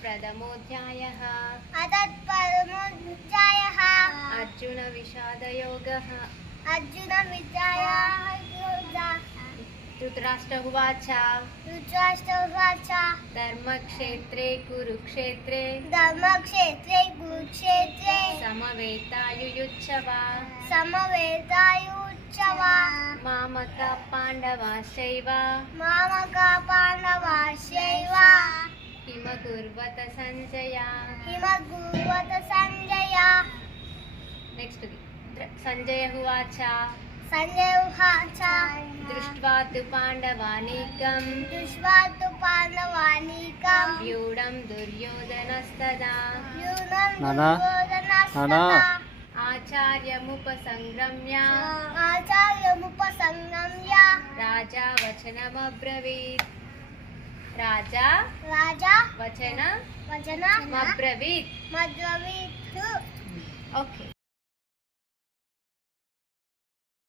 प्रथमोऽध्यायः अर्जुन विषादयोगः। धृतराष्ट्र उवाच धर्मक्षेत्रे कुरुक्षेत्रे समवेतायुयुत्सव मामका पाण्डवाश्चैव किमकुर्वत संजय। नेक्स्ट संजय उवाच दृष्ट्वा तु पाण्डवानीकं व्यूढं दुर्योधनस्तदा आचार्यमुपसंगम्य राजा वचनमब्रवीत्। राजा वचनमब्रवीत्। ओके।